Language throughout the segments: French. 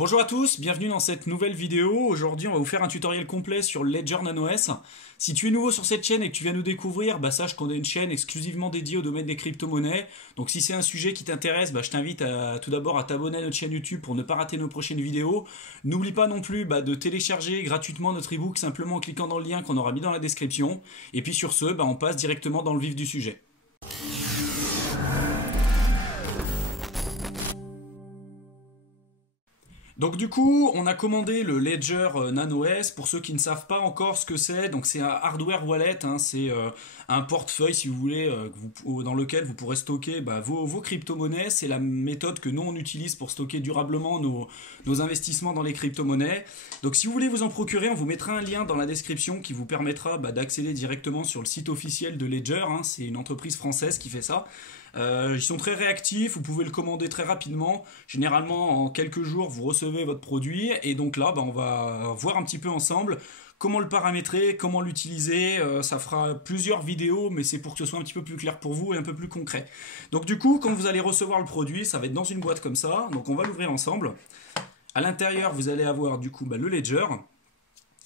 Bonjour à tous, bienvenue dans cette nouvelle vidéo. Aujourd'hui, on va vous faire un tutoriel complet sur Ledger Nano S. Si tu es nouveau sur cette chaîne et que tu viens nous découvrir, sache qu'on a une chaîne exclusivement dédiée au domaine des crypto-monnaies. Donc si c'est un sujet qui t'intéresse, je t'invite tout d'abord à t'abonner à notre chaîne YouTube pour ne pas rater nos prochaines vidéos. N'oublie pas non plus de télécharger gratuitement notre ebook simplement en cliquant dans le lien qu'on aura mis dans la description. Et puis sur ce, on passe directement dans le vif du sujet. Donc du coup, on a commandé le Ledger Nano S. Pour ceux qui ne savent pas encore ce que c'est, donc c'est un hardware wallet, c'est un portefeuille si vous voulez, dans lequel vous pourrez stocker vos crypto-monnaies. C'est la méthode que nous on utilise pour stocker durablement nos investissements dans les crypto-monnaies. Donc si vous voulez vous en procurer, on vous mettra un lien dans la description qui vous permettra d'accéder directement sur le site officiel de Ledger. C'est une entreprise française qui fait ça. Ils sont très réactifs, vous pouvez le commander très rapidement. Généralement en quelques jours vous recevez votre produit et donc là on va voir un petit peu ensemble comment le paramétrer, comment l'utiliser. Ça fera plusieurs vidéos mais c'est pour que ce soit un petit peu plus clair pour vous et un peu plus concret. Donc du coup quand vous allez recevoir le produit, ça va être dans une boîte comme ça, donc on va l'ouvrir ensemble. À l'intérieur vous allez avoir du coup le Ledger.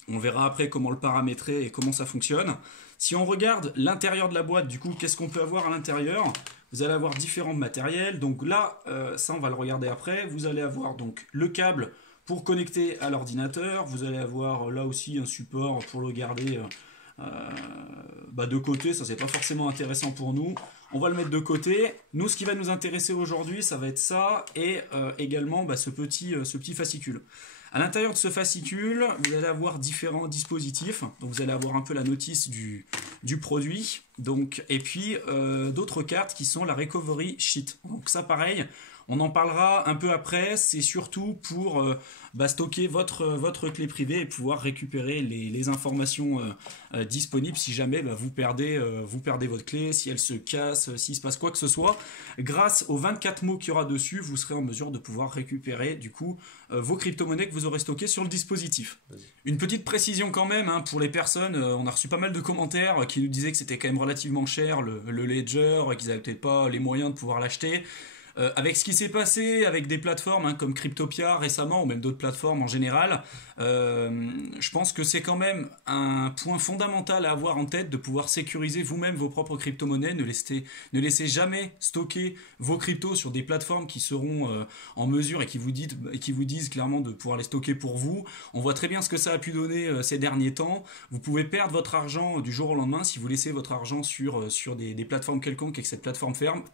On verra après comment le paramétrer et comment ça fonctionne. Si on regarde l'intérieur de la boîte, du coup, qu'est-ce qu'on peut avoir à l'intérieur? Vous allez avoir différents matériels. Donc là, ça on va le regarder après. Vous allez avoir donc le câble pour connecter à l'ordinateur. Vous allez avoir là aussi un support pour le garder de côté. Ça c'est pas forcément intéressant pour nous. On va le mettre de côté. Nous, ce qui va nous intéresser aujourd'hui, ça va être ça et également ce petit fascicule. À l'intérieur de ce fascicule, vous allez avoir différents dispositifs. Donc vous allez avoir un peu la notice du produit. Et puis d'autres cartes qui sont la recovery sheet. Donc ça pareil, on en parlera un peu après. C'est surtout pour stocker votre clé privée et pouvoir récupérer les informations disponibles si jamais vous perdez votre clé, si elle se casse, s'il se passe quoi que ce soit. Grâce aux 24 mots qu'il y aura dessus, vous serez en mesure de pouvoir récupérer du coup vos crypto-monnaies que vous aurez stockées sur le dispositif. Une petite précision quand même pour les personnes, on a reçu pas mal de commentaires qui nous disaient que c'était quand même relativement cher le Ledger, qu'ils n'avaient peut-être pas les moyens de pouvoir l'acheter. Avec ce qui s'est passé avec des plateformes comme Cryptopia récemment ou même d'autres plateformes en général, je pense que c'est quand même un point fondamental à avoir en tête de pouvoir sécuriser vous-même vos propres crypto-monnaies. Ne laissez jamais stocker vos cryptos sur des plateformes qui seront en mesure et qui vous disent clairement de pouvoir les stocker pour vous. On voit très bien ce que ça a pu donner ces derniers temps. Vous pouvez perdre votre argent du jour au lendemain si vous laissez votre argent sur des plateformes quelconques et que cette plateforme ferme,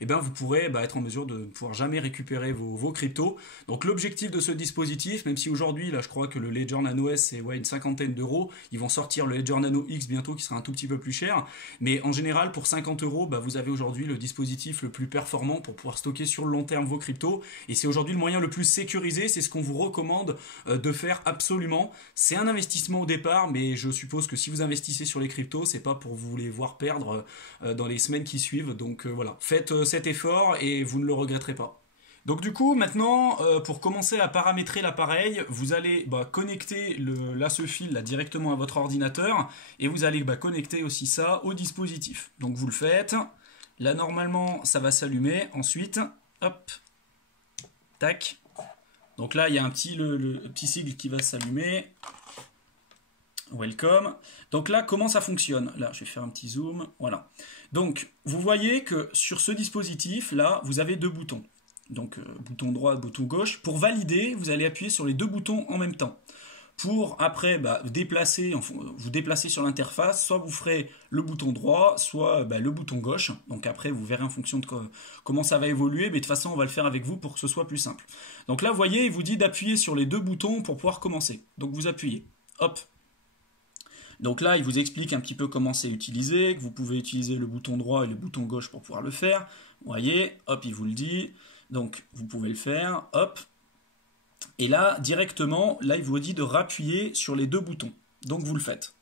et vous pourrez être en mesure de pouvoir jamais récupérer vos cryptos. Donc l'objectif de ce dispositif, même si aujourd'hui là je crois que le Ledger Nano S c'est une cinquantaine d'euros, ils vont sortir le Ledger Nano X bientôt qui sera un tout petit peu plus cher, mais en général pour 50 euros vous avez aujourd'hui le dispositif le plus performant pour pouvoir stocker sur le long terme vos cryptos, et c'est aujourd'hui le moyen le plus sécurisé. C'est ce qu'on vous recommande de faire absolument. C'est un investissement au départ, mais je suppose que si vous investissez sur les cryptos, c'est pas pour vous les voir perdre dans les semaines qui suivent. Donc voilà, faites cet effort et vous ne le regretterez pas. Donc du coup maintenant pour commencer à paramétrer l'appareil, vous allez connecter ce fil là directement à votre ordinateur et vous allez connecter aussi ça au dispositif. Donc vous le faites, là normalement ça va s'allumer, ensuite hop, tac, donc là il y a le petit sigle qui va s'allumer. Welcome. Donc là, comment ça fonctionne? Là, je vais faire un petit zoom. Voilà. Donc, vous voyez que sur ce dispositif, là, vous avez deux boutons. Donc, bouton droit, bouton gauche. Pour valider, vous allez appuyer sur les deux boutons en même temps. Pour après vous déplacer sur l'interface, soit vous ferez le bouton droit, soit le bouton gauche. Donc après, vous verrez en fonction de comment ça va évoluer. Mais de toute façon, on va le faire avec vous pour que ce soit plus simple. Donc là, vous voyez, il vous dit d'appuyer sur les deux boutons pour pouvoir commencer. Donc vous appuyez. Hop. Donc là, il vous explique un petit peu comment c'est utilisé, que vous pouvez utiliser le bouton droit et le bouton gauche pour pouvoir le faire. Vous voyez, hop, il vous le dit. Donc, vous pouvez le faire, hop. Et là, directement, là, il vous dit de rappuyer sur les deux boutons. Donc, vous le faites.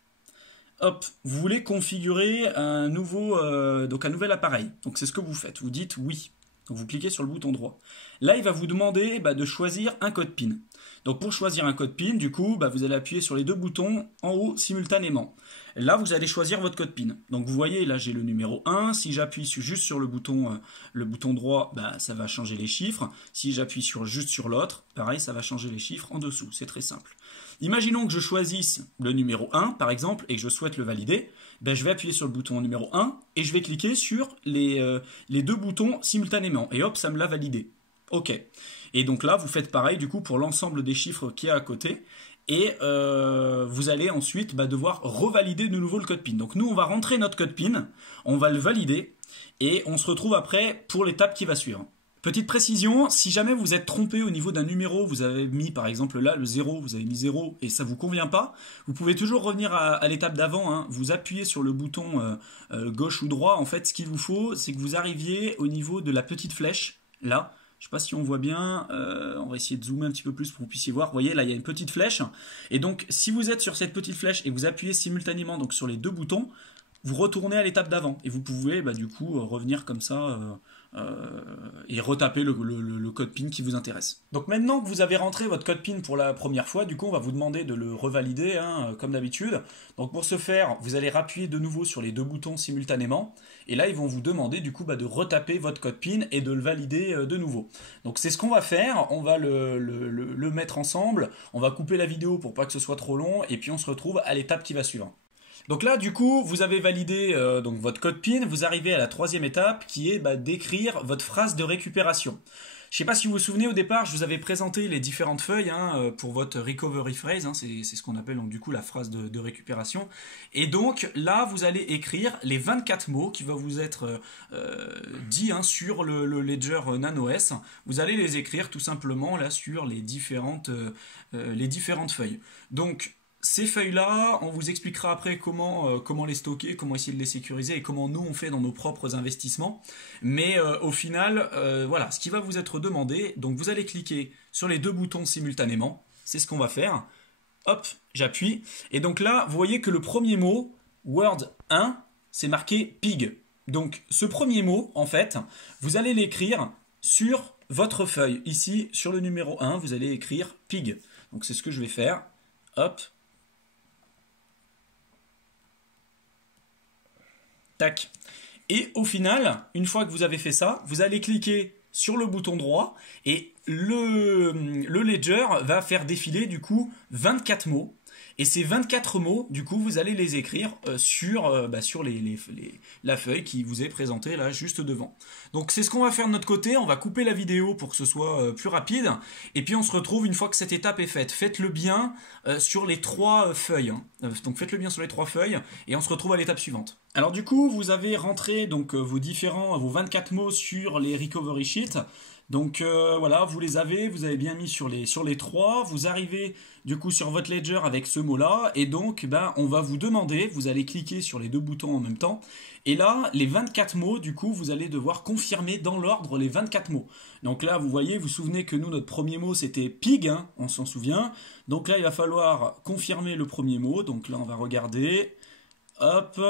Hop, vous voulez configurer un nouvel appareil. Donc, c'est ce que vous faites. Vous dites oui. Donc, vous cliquez sur le bouton droit. Là, il va vous demander de choisir un code PIN. Donc pour choisir un code PIN, du coup, vous allez appuyer sur les deux boutons en haut simultanément. Là, vous allez choisir votre code PIN. Donc vous voyez, là j'ai le numéro 1. Si j'appuie juste sur le bouton droit, ça va changer les chiffres. Si j'appuie juste sur l'autre, pareil, ça va changer les chiffres en dessous. C'est très simple. Imaginons que je choisisse le numéro 1, par exemple, et que je souhaite le valider. Je vais appuyer sur le bouton numéro 1 et je vais cliquer sur les deux boutons simultanément. Et hop, ça me l'a validé. OK. Et donc là, vous faites pareil du coup pour l'ensemble des chiffres qu'il y a à côté. Et vous allez ensuite devoir revalider de nouveau le code PIN. Donc nous, on va rentrer notre code PIN, on va le valider et on se retrouve après pour l'étape qui va suivre. Petite précision, si jamais vous êtes trompé au niveau d'un numéro, vous avez mis par exemple là le 0, vous avez mis 0 et ça ne vous convient pas, vous pouvez toujours revenir à l'étape d'avant, hein. Vous appuyez sur le bouton gauche ou droit. En fait, ce qu'il vous faut, c'est que vous arriviez au niveau de la petite flèche, là. Je ne sais pas si on voit bien, on va essayer de zoomer un petit peu plus pour que vous puissiez voir. Vous voyez, là, il y a une petite flèche. Et donc, si vous êtes sur cette petite flèche et vous appuyez simultanément donc, sur les deux boutons, vous retournez à l'étape d'avant. Et vous pouvez, du coup, revenir comme ça et retaper le code PIN qui vous intéresse. Donc maintenant que vous avez rentré votre code PIN pour la première fois, du coup, on va vous demander de le revalider, hein, comme d'habitude. Donc pour ce faire, vous allez appuyer de nouveau sur les deux boutons simultanément. Et là, ils vont vous demander du coup de retaper votre code PIN et de le valider de nouveau. Donc c'est ce qu'on va faire. On va le mettre ensemble. On va couper la vidéo pour pas que ce soit trop long. Et puis on se retrouve à l'étape qui va suivre. Donc là, du coup, vous avez validé donc votre code PIN. Vous arrivez à la troisième étape qui est d'écrire votre phrase de récupération. Je ne sais pas si vous vous souvenez, au départ, je vous avais présenté les différentes feuilles pour votre recovery phrase. Hein, c'est ce qu'on appelle donc, du coup la phrase de récupération. Et donc là, vous allez écrire les 24 mots qui vont vous être dits sur le Ledger NanoS. Vous allez les écrire tout simplement là sur les différentes feuilles. Donc ces feuilles-là, on vous expliquera après comment les stocker, comment essayer de les sécuriser et comment nous on fait dans nos propres investissements. Mais au final, voilà, ce qui va vous être demandé, donc vous allez cliquer sur les deux boutons simultanément, c'est ce qu'on va faire. Hop, j'appuie. Et donc là, vous voyez que le premier mot, Word 1, c'est marqué pig. Donc ce premier mot, en fait, vous allez l'écrire sur votre feuille. Ici, sur le numéro 1, vous allez écrire pig. Donc c'est ce que je vais faire. Hop. Tac. Et au final, une fois que vous avez fait ça, vous allez cliquer sur le bouton droit et le Ledger va faire défiler du coup 24 mots. Et ces 24 mots, du coup, vous allez les écrire sur la feuille qui vous est présentée là juste devant. Donc c'est ce qu'on va faire de notre côté. On va couper la vidéo pour que ce soit plus rapide. Et puis on se retrouve une fois que cette étape est faite. Faites-le bien sur les 3 feuilles. Donc faites-le bien sur les 3 feuilles et on se retrouve à l'étape suivante. Alors du coup, vous avez rentré donc vos 24 mots sur les recovery sheets. Donc voilà, vous avez bien mis sur les 3, vous arrivez du coup sur votre ledger avec ce mot-là, et donc on va vous demander, vous allez cliquer sur les deux boutons en même temps, et là, les 24 mots, du coup, vous allez devoir confirmer dans l'ordre les 24 mots. Donc là, vous voyez, vous vous souvenez que nous, notre premier mot, c'était pig, hein, on s'en souvient. Donc là, il va falloir confirmer le premier mot, donc là, on va regarder, hop.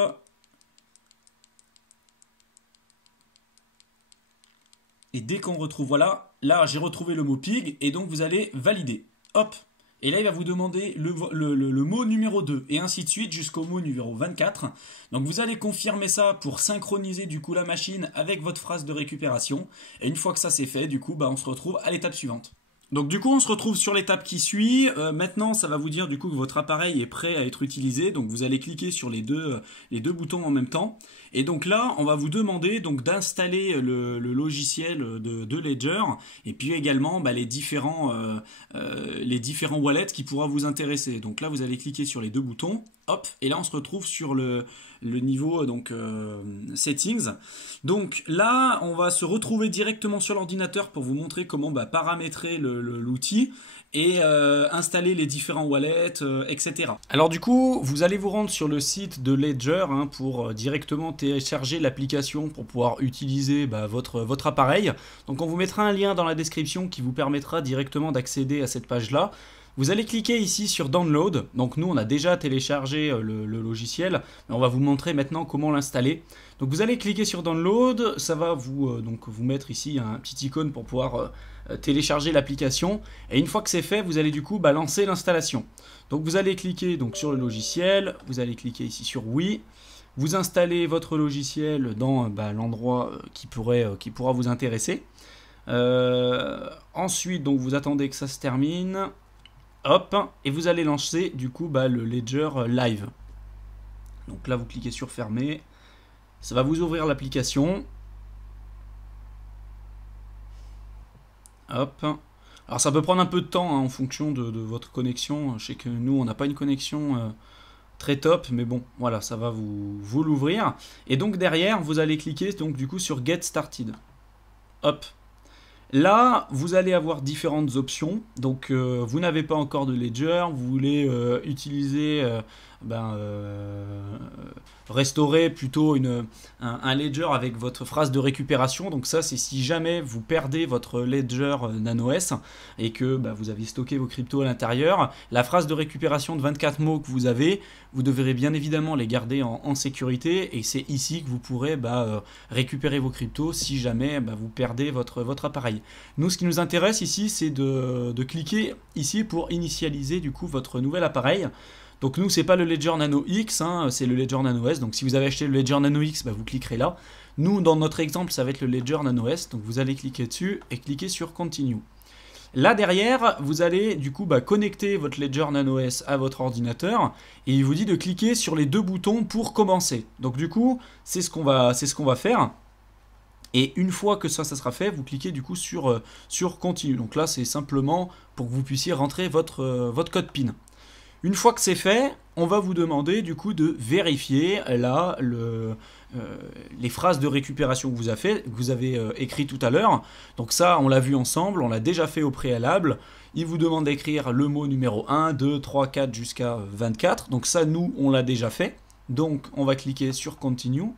Et dès qu'on retrouve, voilà, là j'ai retrouvé le mot pig et donc vous allez valider. Hop. Et là il va vous demander le mot numéro 2 et ainsi de suite jusqu'au mot numéro 24. Donc vous allez confirmer ça pour synchroniser du coup la machine avec votre phrase de récupération. Et une fois que ça c'est fait, du coup on se retrouve à l'étape suivante. Donc du coup on se retrouve sur l'étape qui suit. Maintenant ça va vous dire du coup que votre appareil est prêt à être utilisé. Donc vous allez cliquer sur les deux boutons en même temps. Et donc là on va vous demander donc d'installer le logiciel de Ledger. Et puis également les différents wallets qui pourra vous intéresser. Donc là vous allez cliquer sur les deux boutons. Hop, et là on se retrouve sur le niveau settings. Donc là on va se retrouver directement sur l'ordinateur pour vous montrer comment paramétrer l'outil et installer les différents wallets, etc. Alors du coup vous allez vous rendre sur le site de Ledger pour directement télécharger l'application pour pouvoir utiliser votre appareil. Donc on vous mettra un lien dans la description qui vous permettra directement d'accéder à cette page là. Vous allez cliquer ici sur Download. Donc nous, on a déjà téléchargé le logiciel, mais on va vous montrer maintenant comment l'installer. Donc vous allez cliquer sur Download, ça va vous, donc vous mettre ici un petit icône pour pouvoir télécharger l'application. Et une fois que c'est fait, vous allez du coup lancer l'installation. Donc vous allez cliquer donc, sur le logiciel, vous allez cliquer ici sur Oui. Vous installez votre logiciel dans l'endroit qui pourra vous intéresser. Ensuite, donc, vous attendez que ça se termine. Hop, et vous allez lancer du coup le Ledger Live. Donc là, vous cliquez sur Fermer. Ça va vous ouvrir l'application. Hop. Alors ça peut prendre un peu de temps en fonction de votre connexion. Je sais que nous, on n'a pas une connexion très top, mais bon, voilà, ça va vous l'ouvrir. Et donc derrière, vous allez cliquer donc du coup sur Get Started. Hop. Là, vous allez avoir différentes options. Donc, vous n'avez pas encore de Ledger, vous voulez utiliser, restaurer plutôt un Ledger avec votre phrase de récupération. Donc ça, c'est si jamais vous perdez votre Ledger NanoS et que vous avez stocké vos cryptos à l'intérieur. La phrase de récupération de 24 mots que vous avez, vous devrez bien évidemment les garder en sécurité. Et c'est ici que vous pourrez récupérer vos cryptos si jamais vous perdez votre appareil. Nous, ce qui nous intéresse ici, c'est de cliquer ici pour initialiser du coup votre nouvel appareil. Donc nous, c'est pas le Ledger Nano X, hein, c'est le Ledger Nano S. Donc si vous avez acheté le Ledger Nano X, vous cliquerez là. Nous, dans notre exemple, ça va être le Ledger Nano S. Donc vous allez cliquer dessus et cliquer sur Continue. Là derrière, vous allez du coup connecter votre Ledger Nano S à votre ordinateur et il vous dit de cliquer sur les deux boutons pour commencer. Donc du coup, c'est ce qu'on va faire. Et une fois que ça sera fait, vous cliquez du coup sur Continue. Donc là, c'est simplement pour que vous puissiez rentrer votre code PIN. Une fois que c'est fait, on va vous demander du coup de vérifier là les phrases de récupération que vous avez écrit tout à l'heure. Donc ça, on l'a vu ensemble, on l'a déjà fait au préalable. Il vous demande d'écrire le mot numéro 1, 2, 3, 4 jusqu'à 24. Donc ça, nous, on l'a déjà fait. Donc on va cliquer sur Continue.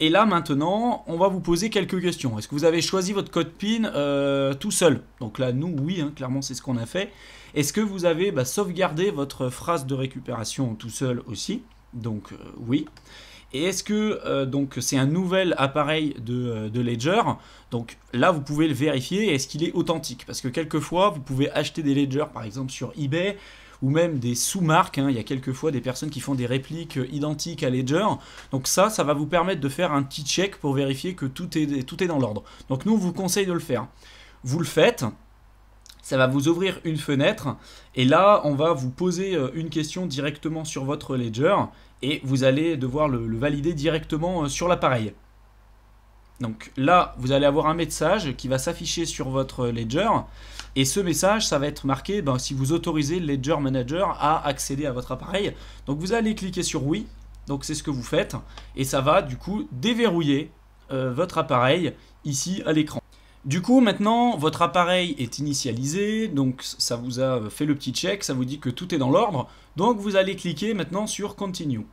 Et là maintenant, on va vous poser quelques questions. Est-ce que vous avez choisi votre code PIN tout seul? Donc là, nous, oui, hein, clairement, c'est ce qu'on a fait. Est-ce que vous avez sauvegardé votre phrase de récupération tout seul aussi? Donc oui. Et est-ce que donc c'est un nouvel appareil de Ledger? Donc là, vous pouvez le vérifier. Est-ce qu'il est authentique? Parce que quelquefois, vous pouvez acheter des Ledger, par exemple sur eBay, ou même des sous-marques, hein. Il y a quelquefois des personnes qui font des répliques identiques à Ledger. Donc ça va vous permettre de faire un petit check pour vérifier que tout est dans l'ordre. Donc nous, on vous conseille de le faire. Vous le faites, ça va vous ouvrir une fenêtre, et là, on va vous poser une question directement sur votre Ledger, et vous allez devoir le valider directement sur l'appareil. Donc là, vous allez avoir un message qui va s'afficher sur votre Ledger. Et ce message, ça va être marqué si vous autorisez le Ledger Manager à accéder à votre appareil. Donc vous allez cliquer sur Oui. Donc c'est ce que vous faites. Et ça va du coup déverrouiller votre appareil ici à l'écran. Du coup, maintenant, votre appareil est initialisé. Donc ça vous a fait le petit check. Ça vous dit que tout est dans l'ordre. Donc vous allez cliquer maintenant sur Continue.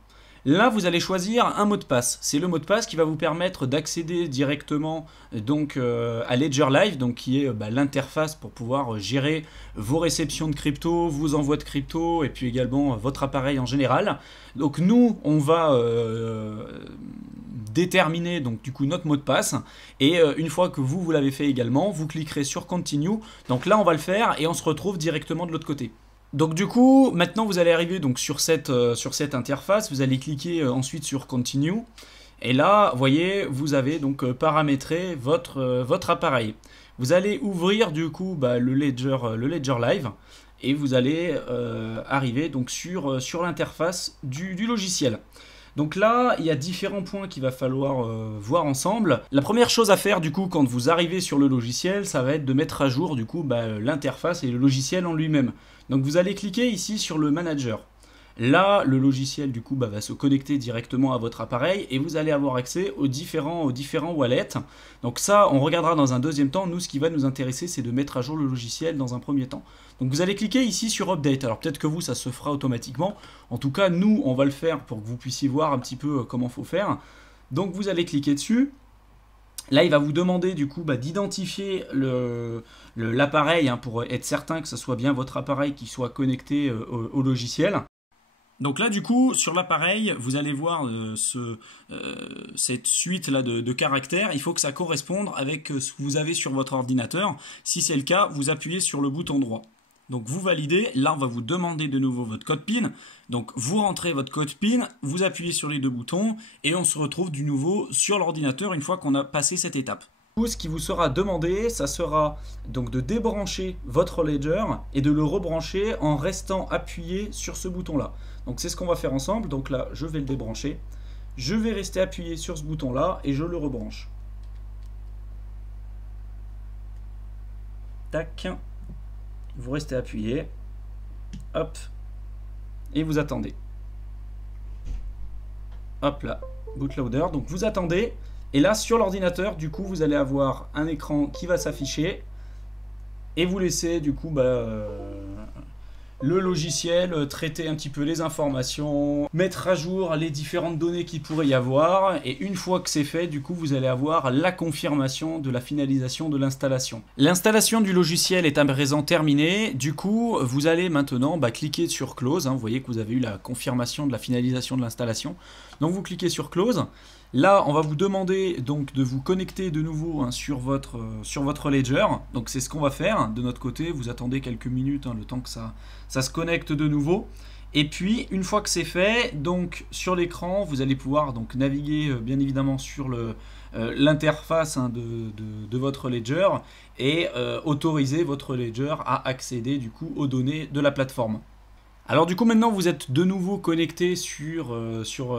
Là, vous allez choisir un mot de passe. C'est le mot de passe qui va vous permettre d'accéder directement donc, à Ledger Live, donc, qui est l'interface pour pouvoir gérer vos réceptions de crypto, vos envois de crypto et puis également votre appareil en général. Donc nous, on va déterminer donc, du coup, notre mot de passe et une fois que vous l'avez fait également, vous cliquerez sur Continue. Donc là, on va le faire et on se retrouve directement de l'autre côté. Donc du coup, maintenant vous allez arriver donc, sur cette interface, vous allez cliquer ensuite sur Continue, et là, vous voyez, vous avez donc paramétré votre appareil. Vous allez ouvrir du coup le Ledger Live, et vous allez arriver donc, sur l'interface du logiciel. Donc là, il y a différents points qu'il va falloir voir ensemble. La première chose à faire du coup quand vous arrivez sur le logiciel, ça va être de mettre à jour du coup l'interface et le logiciel en lui-même. Donc vous allez cliquer ici sur le manager. Là, le logiciel du coup va se connecter directement à votre appareil et vous allez avoir accès aux différents wallets. Donc ça, on regardera dans un deuxième temps. Nous, ce qui va nous intéresser, c'est de mettre à jour le logiciel dans un premier temps. Donc vous allez cliquer ici sur Update. Alors peut-être que vous, ça se fera automatiquement. En tout cas, nous, on va le faire pour que vous puissiez voir un petit peu comment il faut faire. Donc vous allez cliquer dessus. Là, il va vous demander du coup d'identifier l'appareil pour être certain que ce soit bien votre appareil qui soit connecté au logiciel. Donc là, du coup, sur l'appareil, vous allez voir cette suite-là de caractères. Il faut que ça corresponde avec ce que vous avez sur votre ordinateur. Si c'est le cas, vous appuyez sur le bouton droit. Donc vous validez. Là, on va vous demander de nouveau votre code PIN. Donc vous rentrez votre code PIN, vous appuyez sur les deux boutons et on se retrouve du nouveau sur l'ordinateur une fois qu'on a passé cette étape. Ce qui vous sera demandé, ça sera donc de débrancher votre ledger et de le rebrancher en restant appuyé sur ce bouton-là. Donc c'est ce qu'on va faire ensemble. Donc là, je vais le débrancher. Je vais rester appuyé sur ce bouton-là et je le rebranche. Tac. Vous restez appuyé. Hop. Et vous attendez. Hop là. Bootloader. Donc vous attendez. Et là, sur l'ordinateur, du coup, vous allez avoir un écran qui va s'afficher et vous laissez, du coup, le logiciel traiter un petit peu les informations, mettre à jour les différentes données qu'il pourrait y avoir. Et une fois que c'est fait, du coup, vous allez avoir la confirmation de la finalisation de l'installation. L'installation du logiciel est à présent terminée. Du coup, vous allez maintenant cliquer sur Close. Vous voyez que vous avez eu la confirmation de la finalisation de l'installation. Donc, vous cliquez sur Close. Là, on va vous demander donc de vous connecter de nouveau sur votre ledger. Donc c'est ce qu'on va faire de notre côté. Vous attendez quelques minutes, le temps que ça se connecte de nouveau. Et puis une fois que c'est fait, donc sur l'écran, vous allez pouvoir donc naviguer bien évidemment sur l'interface de votre ledger et autoriser votre ledger à accéder du coup aux données de la plateforme. Alors du coup maintenant vous êtes de nouveau connecté sur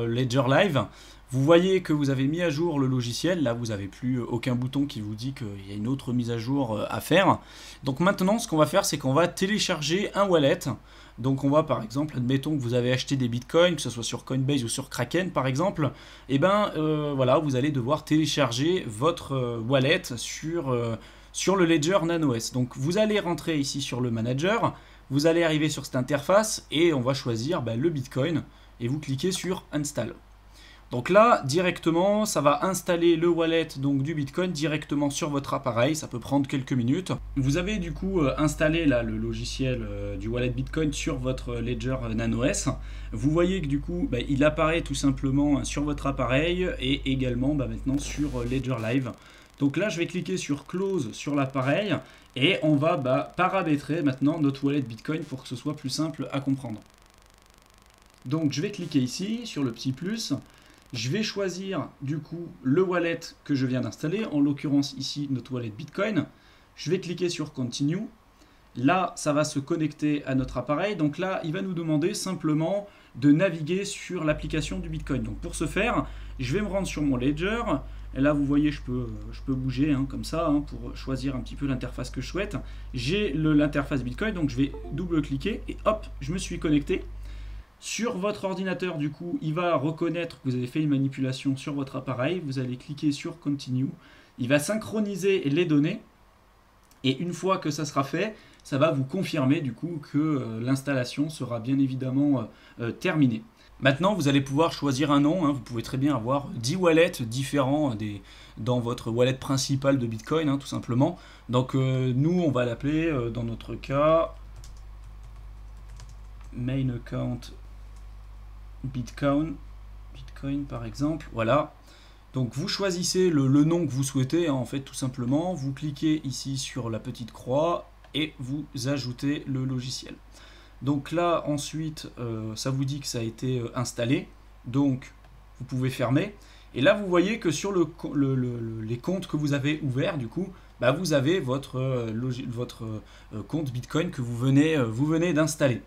Ledger Live. Vous voyez que vous avez mis à jour le logiciel. Là vous n'avez plus aucun bouton qui vous dit qu'il y a une autre mise à jour à faire. Donc maintenant ce qu'on va faire c'est qu'on va télécharger un wallet. Donc on va par exemple, admettons que vous avez acheté des bitcoins, que ce soit sur Coinbase ou sur Kraken par exemple. Et voilà, vous allez devoir télécharger votre wallet sur le Ledger NanoS. Donc vous allez rentrer ici sur le manager. Vous allez arriver sur cette interface et on va choisir le Bitcoin et vous cliquez sur Install. Donc là, directement, ça va installer le wallet donc, du Bitcoin directement sur votre appareil. Ça peut prendre quelques minutes. Vous avez du coup installé là, le logiciel du wallet Bitcoin sur votre Ledger NanoS. Vous voyez que du coup, il apparaît tout simplement sur votre appareil et également maintenant sur Ledger Live. Donc là, je vais cliquer sur Close sur l'appareil et on va paramétrer maintenant notre wallet Bitcoin pour que ce soit plus simple à comprendre. Donc je vais cliquer ici sur le petit plus. Je vais choisir du coup le wallet que je viens d'installer, en l'occurrence ici notre wallet Bitcoin. Je vais cliquer sur Continue. Là, ça va se connecter à notre appareil. Donc là, il va nous demander simplement de naviguer sur l'application du Bitcoin. Donc pour ce faire, je vais me rendre sur mon Ledger. Et là, vous voyez, je peux bouger comme ça pour choisir un petit peu l'interface que je souhaite. J'ai l'interface Bitcoin, donc je vais double-cliquer et hop, je me suis connecté. Sur votre ordinateur, du coup, il va reconnaître que vous avez fait une manipulation sur votre appareil. Vous allez cliquer sur Continue. Il va synchroniser les données. Et une fois que ça sera fait, ça va vous confirmer du coup que l'installation sera bien évidemment terminée. Maintenant, vous allez pouvoir choisir un nom. Vous pouvez très bien avoir 10 wallets différents dans votre wallet principal de Bitcoin, tout simplement. Donc, nous, on va l'appeler, dans notre cas, Main Account Bitcoin, par exemple. Voilà. Donc, vous choisissez le nom que vous souhaitez, en fait, tout simplement. Vous cliquez ici sur la petite croix et vous ajoutez le logiciel. Donc là, ensuite, ça vous dit que ça a été installé. Donc, vous pouvez fermer. Et là, vous voyez que sur les comptes que vous avez ouverts, du coup, vous avez votre compte Bitcoin que vous venez d'installer.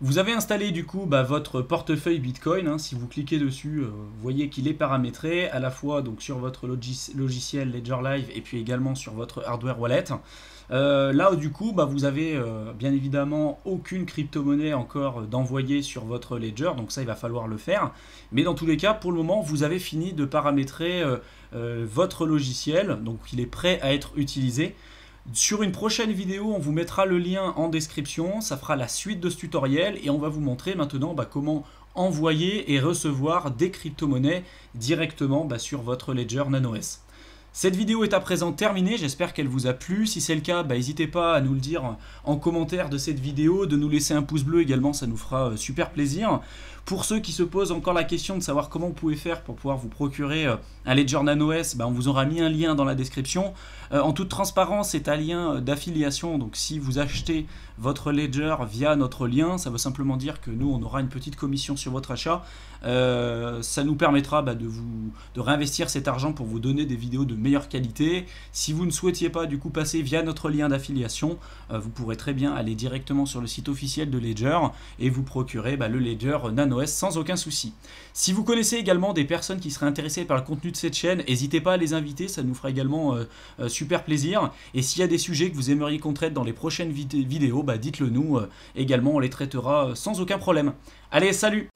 Vous avez installé du coup votre portefeuille Bitcoin. Si vous cliquez dessus, vous voyez qu'il est paramétré à la fois donc, sur votre logiciel Ledger Live et puis également sur votre hardware wallet. Là du coup vous avez bien évidemment aucune crypto-monnaie encore d'envoyer sur votre ledger, donc ça il va falloir le faire, mais dans tous les cas pour le moment vous avez fini de paramétrer votre logiciel, donc il est prêt à être utilisé. Sur une prochaine vidéo on vous mettra le lien en description, ça fera la suite de ce tutoriel et on va vous montrer maintenant comment envoyer et recevoir des crypto-monnaies directement sur votre Ledger NanoS. Cette vidéo est à présent terminée, j'espère qu'elle vous a plu. Si c'est le cas, n'hésitez pas à nous le dire en commentaire de cette vidéo, de nous laisser un pouce bleu également, ça nous fera super plaisir. Pour ceux qui se posent encore la question de savoir comment vous pouvez faire pour pouvoir vous procurer un Ledger Nano S, on vous aura mis un lien dans la description. En toute transparence, c'est un lien d'affiliation, donc si vous achetez votre Ledger via notre lien, ça veut simplement dire que nous, on aura une petite commission sur votre achat. Ça nous permettra de réinvestir cet argent pour vous donner des vidéos de meilleure qualité. Si vous ne souhaitiez pas du coup passer via notre lien d'affiliation, vous pourrez très bien aller directement sur le site officiel de Ledger et vous procurer le Ledger Nano S sans aucun souci. Si vous connaissez également des personnes qui seraient intéressées par le contenu de cette chaîne, n'hésitez pas à les inviter, ça nous fera également super plaisir. Et s'il y a des sujets que vous aimeriez qu'on traite dans les prochaines vidéos, dites-le nous, également on les traitera sans aucun problème. Allez, salut!